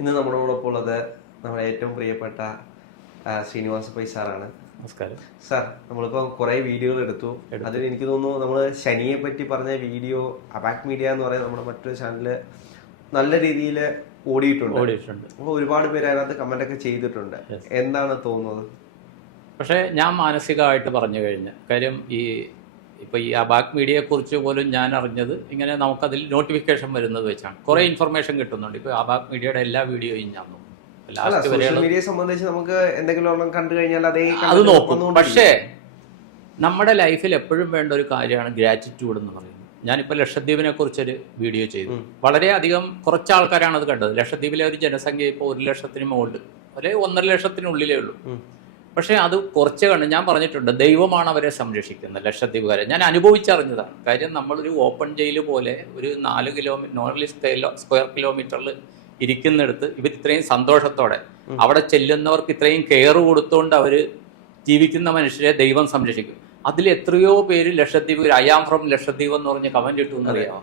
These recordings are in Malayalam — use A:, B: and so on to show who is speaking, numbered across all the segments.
A: ഇന്ന് നമ്മളോടൊപ്പം ഉള്ളത് നമ്മുടെ ഏറ്റവും പ്രിയപ്പെട്ട ശ്രീനിവാസ പൈ സാറാണ്.
B: നമസ്കാരം.
A: സാർ നമ്മളിപ്പോൾ കുറെ വീഡിയോകൾ എടുത്തു. അതിൽ എനിക്ക് തോന്നുന്നു നമ്മൾ ശനിയെ പറ്റി പറഞ്ഞ വീഡിയോ അബാക് മീഡിയ എന്ന് പറയുന്ന നമ്മുടെ മറ്റൊരു ചാനൽ നല്ല രീതിയിൽ ഓടിയിട്ടുണ്ട്.
B: ഓടിയിട്ടുണ്ട്.
A: അപ്പോൾ ഒരുപാട് പേര് അതിനകത്ത് കമന്റ് ഒക്കെ ചെയ്തിട്ടുണ്ട്. എന്താണ് തോന്നുന്നത്?
B: പക്ഷേ ഞാൻ മാനസികമായിട്ട് പറഞ്ഞു കഴിഞ്ഞ. കാര്യം ഈ ഇപ്പോൾ ഈ അബാക് മീഡിയയെ മീഡിയയെക്കുറിച്ച് പോലും ഞാൻ അറിഞ്ഞത് ഇങ്ങനെ നമുക്കതിൽ നോട്ടിഫിക്കേഷൻ വരുന്നത് വെച്ചാണ്. കുറേ ഇൻഫർമേഷൻ കിട്ടുന്നുണ്ട്. ഇപ്പോൾ ബാക്ക് മീഡിയയുടെ എല്ലാ വീഡിയോയും ഞാൻ നോക്കും. ലാസ്റ്റ്
A: മീഡിയയെ സംബന്ധിച്ച് നമുക്ക് എന്തെങ്കിലും കണ്ടു കഴിഞ്ഞാൽ അതേ
B: അത് നോക്കും. പക്ഷേ നമ്മുടെ ലൈഫിൽ എപ്പോഴും വേണ്ട ഒരു കാര്യമാണ് ഗ്രാറ്റിറ്റ്യൂഡ് എന്ന് പറയുന്നത്. ഞാനിപ്പോൾ ലക്ഷദ്വീപിനെ കുറിച്ചൊരു വീഡിയോ ചെയ്തു. വളരെ അധികം കുറച്ച് ആൾക്കാരാണ് അത് കണ്ടത്. ലക്ഷദ്വീപിലെ ഒരു ജനസംഖ്യ ഇപ്പോൾ ഒരു ലക്ഷത്തിന് മുകളിൽ ഒരു ഒന്നര ലക്ഷത്തിനുള്ളിലേ ഉള്ളൂ. പക്ഷേ അത് കുറച്ച് കണ്ട് ഞാൻ പറഞ്ഞിട്ടുണ്ട് ദൈവമാണ് അവരെ സംരക്ഷിക്കുന്നത് ലക്ഷദ്വീപുകാരെ. ഞാൻ അനുഭവിച്ചറിഞ്ഞതാണ്. കാര്യം നമ്മളൊരു ഓപ്പൺ ജയിൽ പോലെ ഒരു നാല് കിലോമീറ്റർ നോർമലി സ്ക്വയർ കിലോമീറ്ററിൽ ഇരിക്കുന്നിടത്ത് ഇവർ ഇത്രയും സന്തോഷത്തോടെ അവിടെ ചെല്ലുന്നവർക്ക് ഇത്രയും കെയർ കൊടുത്തുകൊണ്ട് അവർ ജീവിക്കുന്ന മനുഷ്യരെ ദൈവം സംരക്ഷിക്കും. അതിൽ എത്രയോ പേര് Lakshadweep I am from Lakshadweep എന്ന് പറഞ്ഞ് കമന്റ് ഇട്ടു എന്നറിയാമോ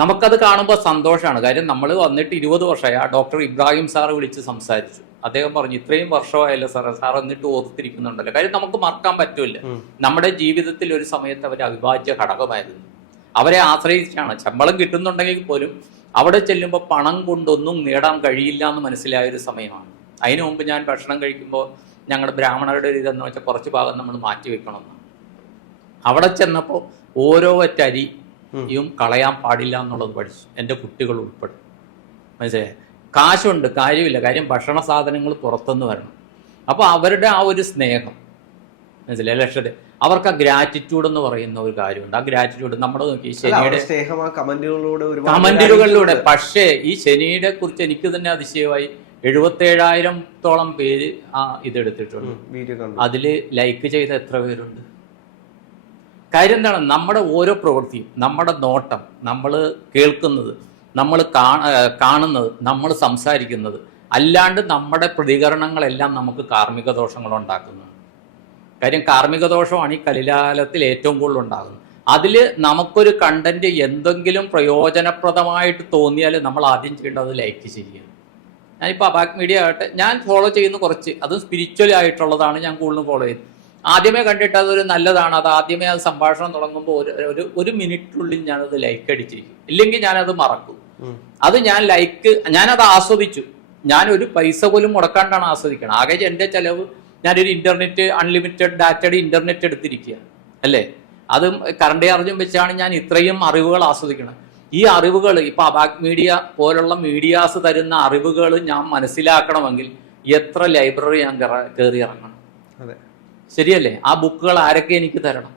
B: നമുക്കത് കാണുമ്പോൾ സന്തോഷമാണ് കാര്യം നമ്മൾ വന്നിട്ട് ഇരുപത് വർഷമായി. ആ ഡോക്ടർ ഇബ്രാഹിം സാർ വിളിച്ച് സംസാരിച്ചു. അദ്ദേഹം പറഞ്ഞു ഇത്രയും വർഷമായല്ലോ സാറേ സാർ എന്നിട്ട് ഓർത്തിരിക്കുന്നുണ്ടല്ലോ. കാര്യം നമുക്ക് മറക്കാൻ പറ്റില്ല. നമ്മുടെ ജീവിതത്തിൽ ഒരു സമയത്ത് അവർ അവിഭാജ്യ ഘടകമായിരുന്നു. അവരെ ആശ്രയിച്ചാണ്. ശമ്പളം കിട്ടുന്നുണ്ടെങ്കിൽ പോലും അവിടെ ചെല്ലുമ്പോൾ പണം കൊണ്ടൊന്നും നേടാൻ കഴിയില്ല എന്ന് മനസ്സിലായ ഒരു സമയമാണ്. അതിനു മുമ്പ് ഞാൻ ഭക്ഷണം കഴിക്കുമ്പോൾ ഞങ്ങളുടെ ബ്രാഹ്മണരുടെ ഒരു ഇതെന്ന് വെച്ചാൽ കുറച്ച് ഭാഗം നമ്മൾ മാറ്റി വെക്കണമെന്ന് അവിടെ ചെന്നപ്പോൾ ഓരോ ഒറ്റരിയും കളയാൻ പാടില്ല എന്നുള്ളത് പഠിച്ചു. എന്റെ കുട്ടികൾ ഉൾപ്പെടെ. മനസ്സിലെ കാശുണ്ട് കാര്യമില്ല. കാര്യം ഭക്ഷണ സാധനങ്ങൾ പുറത്തുനിന്ന് വരണം. അപ്പോൾ അവരുടെ ആ ഒരു സ്നേഹം. മനസ്സിലായി? ലക്ഷത്തെ. അവർക്ക് ആ ഗ്രാറ്റിറ്റ്യൂഡ് എന്ന് പറയുന്ന ഒരു കാര്യമുണ്ട്. ആ ഗ്രാറ്റിറ്റ്യൂഡ് നമ്മുടെ നോക്കി ശനിയുടെ
A: കമന്റുകളിലൂടെ
B: പക്ഷേ ഈ ശനിയുടെ കുറിച്ച് എനിക്ക് തന്നെ അതിശയമായി എഴുപത്തേഴായിരത്തോളം പേര് ആ ഇതെടുത്തിട്ടുണ്ട്. അതിൽ ലൈക്ക് ചെയ്ത എത്ര പേരുണ്ട്? കാര്യം എന്താണ്? നമ്മുടെ ഓരോ പ്രവൃത്തിയും നമ്മുടെ നോട്ടം നമ്മൾ കേൾക്കുന്നത് നമ്മൾ കാണുന്നത് നമ്മൾ സംസാരിക്കുന്നത് അല്ലാണ്ട് നമ്മുടെ പ്രതികരണങ്ങളെല്ലാം നമുക്ക് കാർമ്മിക ദോഷങ്ങൾ ഉണ്ടാക്കുന്നു. കാര്യം കാർമ്മിക ദോഷമാണ് ഈ കലിലാലത്തിൽ ഏറ്റവും കൂടുതൽ ഉണ്ടാകുന്നത്. അതിൽ നമുക്കൊരു കണ്ടന്റ് എന്തെങ്കിലും പ്രയോജനപ്രദമായിട്ട് തോന്നിയാൽ നമ്മൾ ആദ്യം ചെയ്യേണ്ടത് ലൈക്ക് ചെയ്യുക. ഞാനിപ്പോൾ അബാക് മീഡിയ ആകട്ടെ ഞാൻ ഫോളോ ചെയ്യുന്ന കുറച്ച്. അത് സ്പിരിച്വൽ ആയിട്ടുള്ളതാണ് ഞാൻ കൂടുതലും ഫോളോ ചെയ്യുന്നത്. ആദ്യമേ കണ്ടിട്ട് അതൊരു നല്ലതാണ്. അത് ആദ്യമേ അത് സംഭാഷണം തുടങ്ങുമ്പോൾ ഒരു ഒരു ഒരു മിനിറ്റിനുള്ളിൽ ഞാനത് ലൈക്ക് അടിച്ചിരിക്കും. ഇല്ലെങ്കിൽ ഞാനത് മറക്കും. അത് ഞാൻ ലൈക്ക് ഞാനത് ആസ്വദിച്ചു. ഞാൻ ഒരു പൈസ പോലും മുടക്കാണ്ടാണ് ആസ്വദിക്കണം ആകെ എന്റെ ചെലവ് ഞാനൊരു ഇന്റർനെറ്റ് അൺലിമിറ്റഡ് ഡാറ്റഡ് ഇന്റർനെറ്റ് എടുത്തിരിക്കുക. അല്ലേ? അതും കറണ്ട് ചാർജും വെച്ചാണ് ഞാൻ ഇത്രയും അറിവുകൾ ആസ്വദിക്കണം ഈ അറിവുകൾ ഇപ്പൊ അബാക് മീഡിയ പോലുള്ള മീഡിയാസ് തരുന്ന അറിവുകൾ ഞാൻ മനസ്സിലാക്കണമെങ്കിൽ എത്ര ലൈബ്രറി ഞാൻ കയറി ഇറങ്ങണം.
A: അതെ.
B: ശരിയല്ലേ? ആ ബുക്കുകൾ ആരൊക്കെ എനിക്ക് തരണം?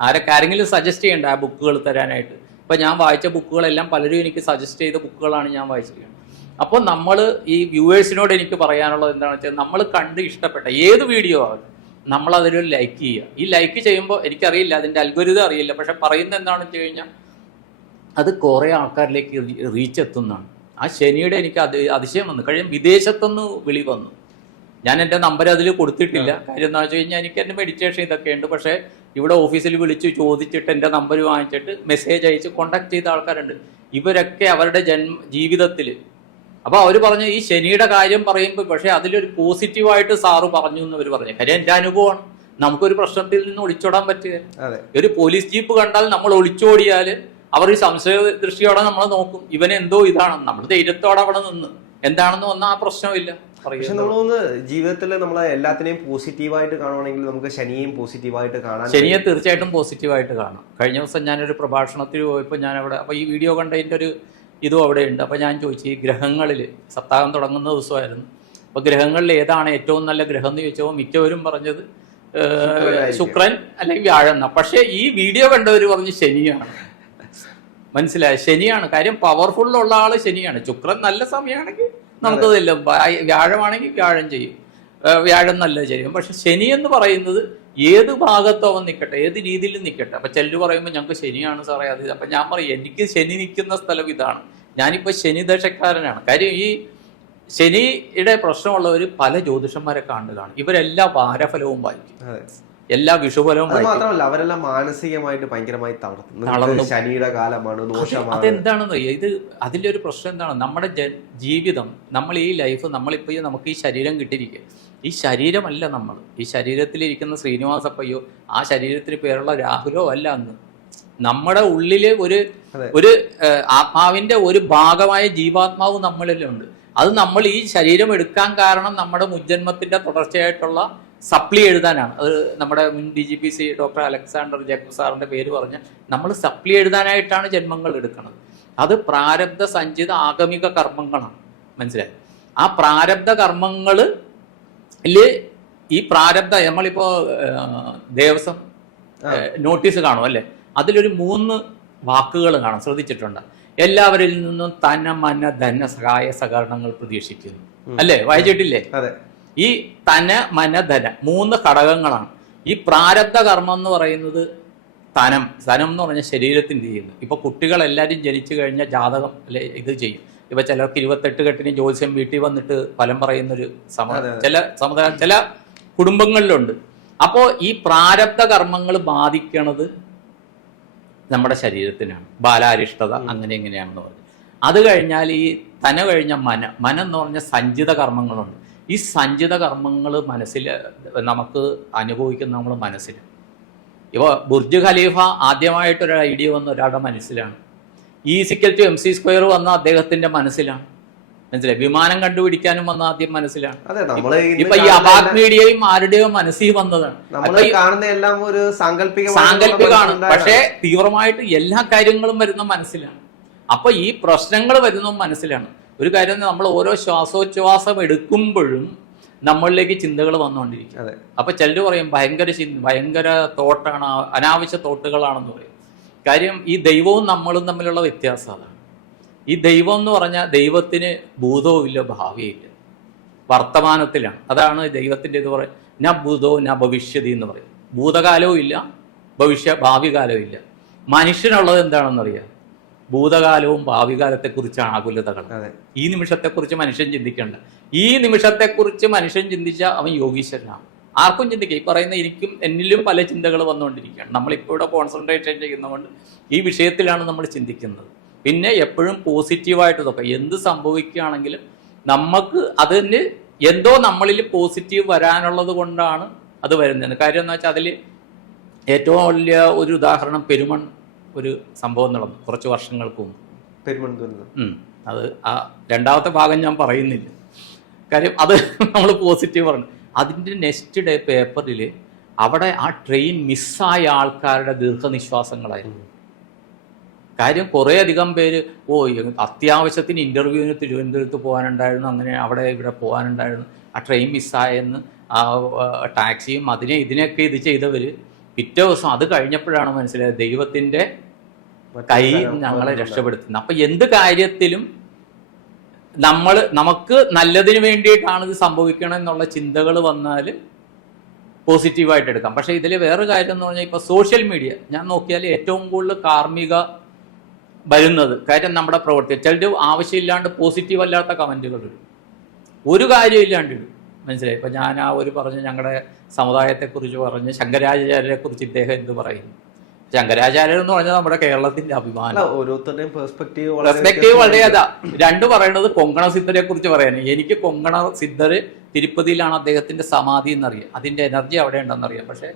B: ആരൊക്കെ ആരെങ്കിലും സജസ്റ്റ് ചെയ്യണ്ട ആ ബുക്കുകൾ തരാനായിട്ട്? ഇപ്പൊ ഞാൻ വായിച്ച ബുക്കുകളെല്ലാം പലരും എനിക്ക് സജസ്റ്റ് ചെയ്ത ബുക്കുകളാണ് ഞാൻ വായിച്ചിരിക്കുന്നത്. അപ്പോൾ നമ്മൾ ഈ വ്യൂവേഴ്സിനോട് എനിക്ക് പറയാനുള്ളത് എന്താണെന്ന് വെച്ചാൽ നമ്മൾ കണ്ട് ഇഷ്ടപ്പെട്ട ഏത് വീഡിയോ ആകും നമ്മൾ അതിലൊരു ലൈക്ക് ചെയ്യുക. ഈ ലൈക്ക് ചെയ്യുമ്പോൾ എനിക്കറിയില്ല അതിന്റെ അൽഗോരിതം അറിയില്ല പക്ഷെ പറയുന്നത് എന്താണെന്ന് വെച്ച് കഴിഞ്ഞാൽ അത് കുറേ ആൾക്കാരിലേക്ക് റീച്ച് എത്തുന്നതാണ്. ആ ശനിയുടെ എനിക്ക് അത് അതിശയം വന്നു. കഴിയും വിദേശത്തുനിന്ന് വിളി വന്നു. ഞാൻ എന്റെ നമ്പർ അതിൽ കൊടുത്തിട്ടില്ല. കാര്യം എന്താ വെച്ച് കഴിഞ്ഞാൽ എനിക്ക് എന്റെ മെഡിറ്റേഷൻ ഇതൊക്കെ ഉണ്ട്. പക്ഷേ ഇവിടെ ഓഫീസിൽ വിളിച്ച് ചോദിച്ചിട്ട് എന്റെ നമ്പർ വാങ്ങിച്ചിട്ട് മെസ്സേജ് അയച്ച് കോണ്ടാക്ട് ചെയ്ത ആൾക്കാരുണ്ട്. ഇവരൊക്കെ അവരുടെ ജന്മ ജീവിതത്തിൽ അപ്പോൾ അവർ പറഞ്ഞു ഈ ശനിയുടെ കാര്യം പറയുമ്പോൾ പക്ഷേ അതിലൊരു പോസിറ്റീവായിട്ട് സാറ് പറഞ്ഞു എന്ന് അവർ പറഞ്ഞു. കാര്യം എന്റെ അനുഭവമാണ്. നമുക്കൊരു പ്രശ്നത്തിൽ നിന്ന് ഒളിച്ചോടാൻ പറ്റുക. ഒരു പോലീസ് ജീപ്പ് കണ്ടാൽ നമ്മൾ ഒളിച്ചോടിയാൽ അവർ സംശയ ദൃഷ്ടിയോടെ നമ്മൾ നോക്കും. ഇവനെന്തോ ഇതാണ് നമ്മൾ ധൈര്യത്തോടെ അവിടെ നിന്ന്. എന്താണെന്ന് വന്നാൽ ആ പ്രശ്നമില്ല.
A: പക്ഷെ
B: നമ്മൾ
A: നമ്മളൊന്ന് ജീവിതത്തിൽ നമ്മളെ എല്ലാത്തിനെയും പോസിറ്റീവായിട്ട് കാണുവാണെങ്കിൽ നമുക്ക് ശനിയെയും പോസിറ്റീവായിട്ട് കാണാം
B: ശനിയെ തീർച്ചയായിട്ടും പോസിറ്റീവായിട്ട് കാണാം. കഴിഞ്ഞ ദിവസം ഞാനൊരു പ്രഭാഷണത്തിൽ പോയപ്പോൾ ഞാൻ അവിടെ അപ്പോൾ ഈ വീഡിയോ കണ്ടതിന്റെ ഒരു ഇതും അവിടെ ഉണ്ട് അപ്പോൾ ഞാൻ ചോദിച്ചു ഈ ഗ്രഹങ്ങളിൽ സപ്താഹം തുടങ്ങുന്ന ദിവസമായിരുന്നു. അപ്പോൾ ഗ്രഹങ്ങളിൽ ഏതാണ് ഏറ്റവും നല്ല ഗ്രഹം എന്ന് ചോദിച്ചപ്പോൾ മിക്കവരും പറഞ്ഞത് ശുക്രൻ അല്ലെങ്കിൽ വ്യാഴം എന്നാ. പക്ഷേ ഈ വീഡിയോ കണ്ടവർ പറഞ്ഞ് ശനിയാണ്. മനസ്സിലായ? ശനിയാണ്. കാര്യം പവർഫുൾ ഉള്ള ആൾ ശനിയാണ്. ശുക്രൻ നല്ല സമയമാണെങ്കിൽ നമുക്കതില്ല. വ്യാഴമാണെങ്കിൽ വ്യാഴം ചെയ്യും. വ്യാഴം നല്ല ചെയ്യും. പക്ഷെ ശനി എന്ന് പറയുന്നത് ഏത് ഭാഗത്തോ അവൻ നിൽക്കട്ടെ ഏത് രീതിയിൽ നിൽക്കട്ടെ അപ്പൊ ചെല്ലു പറയുമ്പോൾ ഞങ്ങൾക്ക് ശനിയാണ് സാറേ അത്. അപ്പൊ ഞാൻ പറയും എനിക്ക് ശനി നിൽക്കുന്ന സ്ഥലം ഇതാണ്. ഞാനിപ്പോ ശനി ദശക്കാരനാണ്. കാര്യം ഈ ശനിയുടെ പ്രശ്നമുള്ളവർ പല ജ്യോതിഷന്മാരെ കാണുകയാണ് ഇവരെല്ലാം വാരഫലവും വായിക്കും. എല്ലാ വിഷുഫലവും
A: അത് മാത്രമല്ല അവരെല്ലാം മാനസികമായിട്ട് ഭയങ്കരമായി
B: തളർന്നു.
A: ശനിയുടെ കാലമാണ് ദോഷമാണ്.
B: അതെന്താണെന്ന് ഇത് അതിന്റെ ഒരു പ്രശ്നം എന്താണ്? നമ്മുടെ ജീവിതം നമ്മൾ ഈ ലൈഫ് നമ്മളിപ്പോൾ ഈ നമുക്ക് ഈ ശരീരം കിട്ടിയിരിക്കുക ഈ ശരീരമല്ല നമ്മൾ. ഈ ശരീരത്തിലിരിക്കുന്ന ശ്രീനിവാസപ്പയ്യോ ആ ശരീരത്തിന് പേരുള്ള രാഹുലോ അല്ല അന്ന്. നമ്മുടെ ഉള്ളിൽ ഒരു ഒരു ആത്മാവിന്റെ ഒരു ഭാഗമായ ജീവാത്മാവ് നമ്മളിലുണ്ട്. അത് നമ്മൾ ഈ ശരീരം എടുക്കാൻ കാരണം നമ്മുടെ മുജ്ജന്മത്തിന്റെ തുടർച്ചയായിട്ടുള്ള സപ്ലി എഴുതാനാണ് അത് നമ്മുടെ മുൻ D G P C doctor Alexander Jacob സാറിന്റെ പേര് പറഞ്ഞ് നമ്മൾ സപ്ലി എഴുതാനായിട്ടാണ് ജന്മങ്ങൾ എടുക്കുന്നത്. അത് പ്രാരബ്ധ സഞ്ചിത ആഗമിക കർമ്മങ്ങളാണ്. മനസ്സിലായി? ആ പ്രാരബ്ധ കർമ്മങ്ങൾ ഈ പ്രാരബ്ധ നമ്മളിപ്പോ ഏഹ്, ദേവസ്വം നോട്ടീസ് കാണും അല്ലേ? അതിലൊരു മൂന്ന് വാക്കുകൾ കാണാം. ശ്രദ്ധിച്ചിട്ടുണ്ട്. എല്ലാവരിൽ നിന്നും തന്ന മന ധന സഹായ സഹകരണങ്ങൾ പ്രതീക്ഷിക്കുന്നു. അല്ലേ? വായിച്ചിട്ടില്ലേ?
A: അതെ.
B: ഈ തന മനധന മൂന്ന് ഘടകങ്ങളാണ്. ഈ പ്രാരബ്ധ കർമ്മം എന്ന് പറയുന്നത് തനം. തനം എന്ന് പറഞ്ഞാൽ ശരീരത്തിന് ചെയ്യുന്നു ഇപ്പൊ കുട്ടികൾ എല്ലാവരും ജനിച്ചു കഴിഞ്ഞാൽ ജാതകം അല്ലെ ഇത് ചെയ്യും. ഇപ്പൊ ചിലർക്ക് ഇരുപത്തെട്ട് കെട്ടിന് ജ്യോത്സ്യം വീട്ടിൽ വന്നിട്ട് ഫലം പറയുന്നൊരു ഒരു
A: അതെ,
B: ചില സമുദായ ചില കുടുംബങ്ങളിലുണ്ട്. അപ്പോൾ ഈ പ്രാരബ്ധ കർമ്മങ്ങൾ ബാധിക്കണത് നമ്മുടെ ശരീരത്തിനാണ്. ബാലാരിഷ്ടത അങ്ങനെ എങ്ങനെയാണെന്ന് പറഞ്ഞു. അത് കഴിഞ്ഞാൽ ഈ തന കഴിഞ്ഞ മന മനം എന്ന് പറഞ്ഞ സഞ്ചിത കർമ്മങ്ങളുണ്ട്. ഈ സഞ്ചിത കർമ്മങ്ങൾ മനസ്സിൽ നമുക്ക് അനുഭവിക്കുന്ന നമ്മൾ മനസ്സിൽ. ഇപ്പോൾ ബുർജ് ഖലീഫ ആദ്യമായിട്ടൊരു ഐഡിയ വന്ന ഒരാളുടെ മനസ്സിലാണ്. ഈ equal to M C square വന്ന അദ്ദേഹത്തിന്റെ മനസ്സിലാണ്. മനസ്സിലായി? വിമാനം കണ്ടുപിടിക്കാനും വന്ന ആദ്യം മനസ്സിലാണ്. ഇപ്പൊ ഈ അബാക് മീഡിയയും ആരുടെയോ മനസ്സിൽ വന്നതാണ്.
A: കാണുന്ന എല്ലാം ഒരു സാങ്കല്പിക
B: സാങ്കല്പികമാണ്. പക്ഷേ തീവ്രമായിട്ട് എല്ലാ കാര്യങ്ങളും വരുന്ന മനസ്സിലാണ്. അപ്പൊ ഈ പ്രശ്നങ്ങൾ വരുന്നതും മനസ്സിലാണ്. ഒരു കാര്യം നമ്മൾ ഓരോ ശ്വാസോച്ഛ്വാസം എടുക്കുമ്പോഴും നമ്മളിലേക്ക് ചിന്തകൾ വന്നുകൊണ്ടിരിക്കും.
A: അതെ.
B: അപ്പൊ ചിലർ പറയും ഭയങ്കര ഭയങ്കര തോട്ടാണ് അനാവശ്യ തോട്ടുകളാണെന്ന് പറയും. കാര്യം ഈ ദൈവവും നമ്മളും തമ്മിലുള്ള വ്യത്യാസം അതാണ്. ഈ ദൈവം എന്ന് പറഞ്ഞാൽ ദൈവത്തിന് ഭൂതവും ഇല്ല ഭാവിയും ഇല്ല. വർത്തമാനത്തിലാണ്. അതാണ് ദൈവത്തിന്റെ ഇത് പറയും ന ഭൂതോ ന ഭവിഷ്യതി എന്ന് പറയും. ഭൂതകാലവും ഇല്ല ഭവിഷ്യ ഭാവി കാലവും ഇല്ല. മനുഷ്യനുള്ളത് എന്താണെന്നറിയാം? ഭൂതകാലവും ഭാവികാലത്തെക്കുറിച്ചാണ് ആകുലതകൾ. ഈ നിമിഷത്തെക്കുറിച്ച് മനുഷ്യൻ ചിന്തിക്കേണ്ട. ഈ നിമിഷത്തെക്കുറിച്ച് മനുഷ്യൻ ചിന്തിച്ച അവൻ യോഗീശ്വരനാണ്. ആർക്കും ചിന്തിക്കുക ഈ പറയുന്ന എനിക്കും എന്നിലും പല ചിന്തകൾ വന്നുകൊണ്ടിരിക്കുകയാണ്. നമ്മളിപ്പോൾ ഇവിടെ കോൺസെൻട്രേഷൻ ചെയ്യുന്നതുകൊണ്ട് ഈ വിഷയത്തിലാണ് നമ്മൾ ചിന്തിക്കുന്നത്. പിന്നെ എപ്പോഴും പോസിറ്റീവായിട്ട് നോക്കുക എന്ത് സംഭവിക്കുകയാണെങ്കിലും നമുക്ക് അതിന് എന്തോ നമ്മളിൽ പോസിറ്റീവ് വരാനുള്ളത് കൊണ്ടാണ് അത് വരുന്നത്. കാര്യം എന്ന് വെച്ചാൽ അതിൽ ഏറ്റവും വലിയ ഒരു ഉദാഹരണം പെരുമൺ ഒരു സംഭവം നടന്നു. കുറച്ച് വർഷങ്ങൾക്ക് മുമ്പ്. അത് ആ രണ്ടാമത്തെ ഭാഗം ഞാൻ പറയുന്നില്ല. കാര്യം അത് നമ്മൾ പോസിറ്റീവ് പറഞ്ഞു അതിന്റെ നെക്സ്റ്റ് ഡേ പേപ്പറിൽ അവിടെ ആ ട്രെയിൻ മിസ്സായ ആൾക്കാരുടെ ദീർഘനിശ്വാസങ്ങളായിരുന്നു. കാര്യം കുറേ അധികം പേര് ഓ അത്യാവശ്യത്തിന് ഇന്റർവ്യൂവിന് തിരുവനന്തപുരത്ത് പോകാനുണ്ടായിരുന്നു. അങ്ങനെ അവിടെ ഇവിടെ പോകാനുണ്ടായിരുന്നു. ആ ട്രെയിൻ മിസ്സായെന്ന് ആ ടാക്സിയും അതിനെ ഇതിനെയൊക്കെ ഇത് ചെയ്തവര് പിറ്റേ ദിവസം അത് കഴിഞ്ഞപ്പോഴാണ് മനസ്സിലായത് ദൈവത്തിന്റെ കൈ ഞങ്ങളെ രക്ഷപ്പെടുത്തുന്നത്. അപ്പൊ എന്ത് കാര്യത്തിലും നമ്മൾ നമുക്ക് നല്ലതിന് വേണ്ടിയിട്ടാണ് ഇത് സംഭവിക്കണം എന്നുള്ള ചിന്തകൾ വന്നാൽ പോസിറ്റീവായിട്ട് എടുക്കാം. പക്ഷേ ഇതിൽ വേറെ കാര്യം എന്ന് പറഞ്ഞാൽ ഇപ്പൊ സോഷ്യൽ മീഡിയ ഞാൻ നോക്കിയാൽ ഏറ്റവും കൂടുതൽ കാർമ്മിക വരുന്നത്. കാര്യം നമ്മുടെ പ്രവൃത്തി. ചിലർ ആവശ്യമില്ലാണ്ട് പോസിറ്റീവ് അല്ലാത്ത കമന്റുകൾ ഒരു കാര്യമില്ലാണ്ട് ഇടും. മനസ്സിലായി? ഇപ്പം ഞാൻ ആ ഒരു പറഞ്ഞ് ഞങ്ങളുടെ സമുദായത്തെക്കുറിച്ച് പറഞ്ഞ് ശങ്കരാചാര്യരെ കുറിച്ച് ഇദ്ദേഹം എന്ത് പറയുന്നു? ശങ്കരാചാര്യർ എന്ന് പറഞ്ഞാൽ നമ്മുടെ കേരളത്തിന്റെ അഭിമാനം.
A: ഓരോരുത്തരുടെയും പെർസ്പെക്റ്റീവ്
B: പെർസ്പെക്റ്റീവ് വളരെ അതാ. രണ്ട് പറയുന്നത് കൊങ്കണ സിദ്ധരെ കുറിച്ച് പറയാൻ. എനിക്ക് കൊങ്കണ സിദ്ധർ തിരുപ്പതിയിലാണ് അദ്ദേഹത്തിന്റെ സമാധി എന്നറിയാം. അതിന്റെ എനർജി അവിടെ ഉണ്ടെന്നറിയാം പക്ഷെ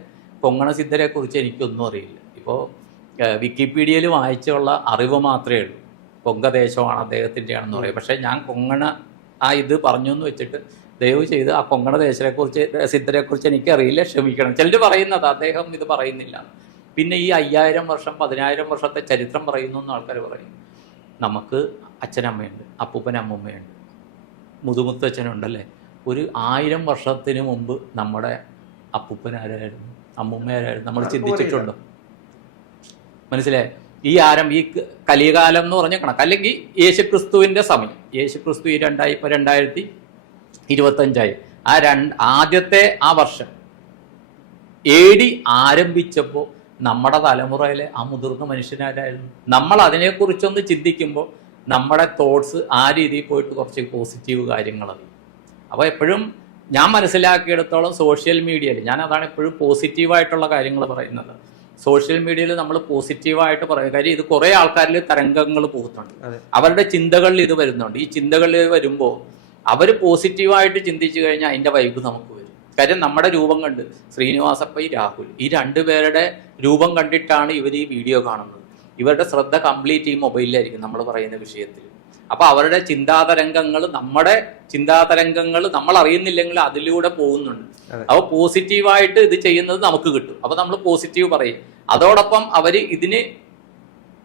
B: കൊങ്കണ സിദ്ധരെ കുറിച്ച് എനിക്കൊന്നും അറിയില്ല. ഇപ്പോൾ വിക്കിപീഡിയയിൽ വായിച്ചുള്ള അറിവ് മാത്രമേ ഉള്ളൂ. കൊങ്കദേശമാണ് അദ്ദേഹത്തിന്റെ ആണെന്ന് പറയും. പക്ഷേ ഞാൻ കൊങ്ങണ ആ ഇത് പറഞ്ഞു എന്ന് വെച്ചിട്ട് ദയവ് ചെയ്ത് ആ കൊങ്ങണ ദേശത്തെക്കുറിച്ച് സിദ്ധരെക്കുറിച്ച് എനിക്കറിയില്ല ക്ഷമിക്കണം. ചിലർ പറയുന്നത് അദ്ദേഹം ഇത് പറയുന്നില്ല. പിന്നെ ഈ അയ്യായിരം വർഷം പതിനായിരം വർഷത്തെ ചരിത്രം പറയുന്നു എന്ന് ആൾക്കാർ പറയും. നമുക്ക് അച്ഛനമ്മയുണ്ട് അപ്പൂപ്പൻ അമ്മൂമ്മയുണ്ട് മുതുമുത്തച്ഛനുണ്ടല്ലേ? ഒരു ആയിരം വർഷത്തിന് മുമ്പ് നമ്മുടെ അപ്പൂപ്പൻ ആരായിരുന്നു അമ്മൂമ്മ ആരായിരുന്നു നമ്മൾ ചിന്തിച്ചിട്ടുണ്ടോ? മനസ്സിലായി? ഈ ആരം ഈ കലികാലം എന്ന് പറഞ്ഞേക്കണം. അല്ലെങ്കിൽ യേശുക്രിസ്തുവിന്റെ സമയം. യേശുക്രിസ്തു ഈ രണ്ടായി ഇപ്പൊ രണ്ടായിരത്തി ഇരുപത്തഞ്ചായി. ആ രണ്ട് ആദ്യത്തെ ആ വർഷം എ ഡി ആരംഭിച്ചപ്പോൾ നമ്മുടെ തലമുറയിലെ ആ മുതിർന്ന മനുഷ്യനാരായിരുന്നു നമ്മൾ അതിനെക്കുറിച്ചൊന്ന് ചിന്തിക്കുമ്പോൾ നമ്മുടെ തോട്ട്സ് ആ രീതിയിൽ പോയിട്ട് കുറച്ച് പോസിറ്റീവ് കാര്യങ്ങളാണ്. അപ്പോൾ എപ്പോഴും ഞാൻ മനസ്സിലാക്കിയെടുത്തോളം സോഷ്യൽ മീഡിയയിൽ ഞാൻ അതാണ് എപ്പോഴും പോസിറ്റീവായിട്ടുള്ള കാര്യങ്ങൾ പറയുന്നത്. സോഷ്യൽ മീഡിയയിൽ നമ്മൾ പോസിറ്റീവായിട്ട് പറയുന്ന കാര്യം ഇത് കുറേ ആൾക്കാരിൽ തരംഗങ്ങൾ പോകുന്നുണ്ട്. അവരുടെ ചിന്തകളിൽ ഇത് വരുന്നുണ്ട്. ഈ ചിന്തകളിൽ വരുമ്പോൾ അവർ പോസിറ്റീവായിട്ട് ചിന്തിച്ചു കഴിഞ്ഞാൽ അതിന്റെ വൈബ് നമുക്ക് വരും. കാര്യം നമ്മുടെ രൂപം കണ്ട് ശ്രീനിവാസപ്പൈ രാഹുൽ ഈ രണ്ടുപേരുടെ രൂപം കണ്ടിട്ടാണ് ഇവർ ഈ വീഡിയോ കാണുന്നത്. ഇവരുടെ ശ്രദ്ധ കംപ്ലീറ്റ് ഈ മൊബൈലിലായിരിക്കും നമ്മൾ പറയുന്ന വിഷയത്തിൽ അപ്പൊ അവരുടെ ചിന്താതരംഗങ്ങൾ നമ്മുടെ ചിന്താതരംഗങ്ങൾ നമ്മൾ അറിയുന്നില്ലെങ്കിൽ അതിലൂടെ പോകുന്നുണ്ട്.
A: അപ്പോൾ
B: അപ്പൊ പോസിറ്റീവായിട്ട് ഇത് ചെയ്യുന്നത് നമുക്ക് കിട്ടും. അപ്പൊ നമ്മൾ പോസിറ്റീവ് പറയും. അതോടൊപ്പം അവർ ഇതിന്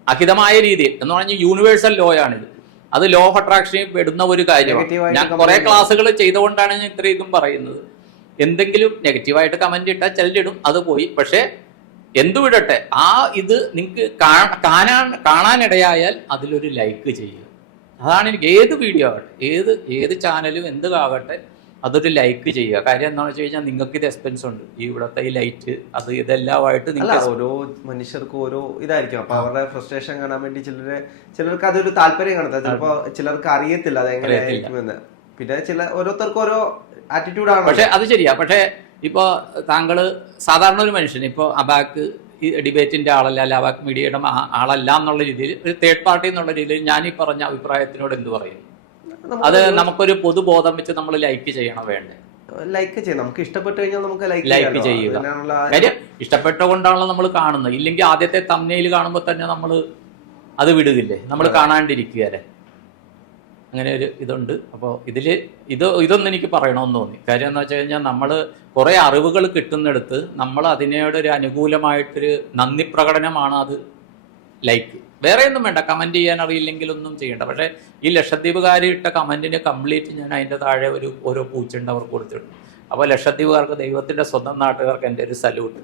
B: അഹിതമായ രീതിയിൽ എന്ന് പറഞ്ഞാൽ യൂണിവേഴ്സൽ ലോ ആണിത്. അത് ലോ ഓഫ് അട്രാക്ഷനിൽ പെടുന്ന ഒരു കാര്യമാണ്. ഞാൻ കുറെ ക്ലാസ്സുകൾ ചെയ്തുകൊണ്ടാണ് ഞാൻ ഇത്രയും ഇതും പറയുന്നത്. എന്തെങ്കിലും നെഗറ്റീവായിട്ട് കമന്റ് ഇട്ടാൽ ചെല്ലിടും അത് പോയി. പക്ഷേ എന്തു വിടട്ടെ ആ ഇത് നിങ്ങൾക്ക് കാണാൻ കാണാനിടയായാൽ അതിലൊരു ലൈക്ക് ചെയ്യുക. അതാണ് എനിക്ക് ഏത് വീഡിയോ ആകട്ടെ ഏത് ഏത് ചാനലും എന്ത് ആകട്ടെ അതൊരു ലൈക്ക് ചെയ്യുക. കാര്യം എന്താണെന്ന് വെച്ച് കഴിഞ്ഞാൽ നിങ്ങൾക്ക് ഇത് എക്സ്പെൻസ് ഉണ്ട്. ഈ ഇവിടുത്തെ ഈ ലൈറ്റ് അത് ഇതെല്ലാമായിട്ട് നിങ്ങൾ
A: ഓരോ മനുഷ്യർക്കും ഓരോ ഇതായിരിക്കും. അപ്പൊ അവരുടെ ഫ്രസ്ട്രേഷൻ കാണാൻ വേണ്ടി ചിലര് ചിലർക്ക് അതൊരു താല്പര്യം കാണത്തില്ല. ചിലപ്പോ ചിലർക്ക് അറിയത്തില്ല അത് എങ്ങനെ
B: അറിയത്തില്ല.
A: പിന്നെ ചില ഓരോരുത്തർക്കും ഓരോ ആറ്റിറ്റ്യൂഡ് ആണ്.
B: പക്ഷെ അത് ശരിയാ. പക്ഷെ ഇപ്പോ താങ്കൾ സാധാരണ ഒരു മനുഷ്യൻ ഇപ്പോ അബാക്ക് ഈ ഡിബേറ്റിന്റെ ആളല്ല അല്ല അബാക്ക് മീഡിയയുടെ ആളല്ല എന്നുള്ള രീതിയിൽ ഒരു തേർഡ് പാർട്ടി എന്നുള്ള രീതിയിൽ ഞാൻ ഈ പറഞ്ഞ അഭിപ്രായത്തിനോട് എന്ത് പറയും? അത് നമുക്കൊരു പൊതുബോധം വെച്ച് നമ്മൾ ലൈക്ക് ചെയ്യണം വേണ്ടേ.
A: ലൈക്ക് ചെയ്യാം നമുക്ക് ഇഷ്ടപ്പെട്ട് കഴിഞ്ഞാൽ നമുക്ക് ലൈക്ക്
B: ലൈക്ക് ചെയ്യുക. കാര്യം ഇഷ്ടപ്പെട്ടുകൊണ്ടാണല്ലോ നമ്മൾ കാണുന്നത്. ഇല്ലെങ്കിൽ ആദ്യത്തെ തമ്മയിൽ കാണുമ്പോൾ തന്നെ നമ്മൾ അത് വിടുകില്ലേ നമ്മൾ കാണാണ്ടിരിക്കുകയല്ലേ? അങ്ങനെ ഒരു ഇതുണ്ട്. അപ്പോൾ ഇതിൽ ഇത് ഇതൊന്നും എനിക്ക് പറയണമെന്ന് തോന്നി. കാര്യം എന്ന് വെച്ച് കഴിഞ്ഞാൽ നമ്മൾ കുറേ അറിവുകൾ കിട്ടുന്നിടത്ത് നമ്മൾ അതിനോടൊരു അനുകൂലമായിട്ടൊരു നന്ദി പ്രകടനമാണ് അത് ലൈക്ക് വേറെ ഒന്നും വേണ്ട. കമന്റ് ചെയ്യാൻ അറിയില്ലെങ്കിൽ ഒന്നും ചെയ്യണ്ട. പക്ഷേ ഈ ലക്ഷദ്വീപുകാരി ഇട്ട കമന്റിന് കംപ്ലീറ്റ് ഞാൻ അതിന്റെ താഴെ ഒരു ഓരോ പൂച്ചുണ്ട് അവർക്ക് കൊടുത്തിട്ടുണ്ട്. അപ്പോൾ ലക്ഷദ്വീപുകാർക്ക് ദൈവത്തിന്റെ സ്വന്തം നാട്ടുകാർക്ക് എന്റെ ഒരു സല്യൂട്ട്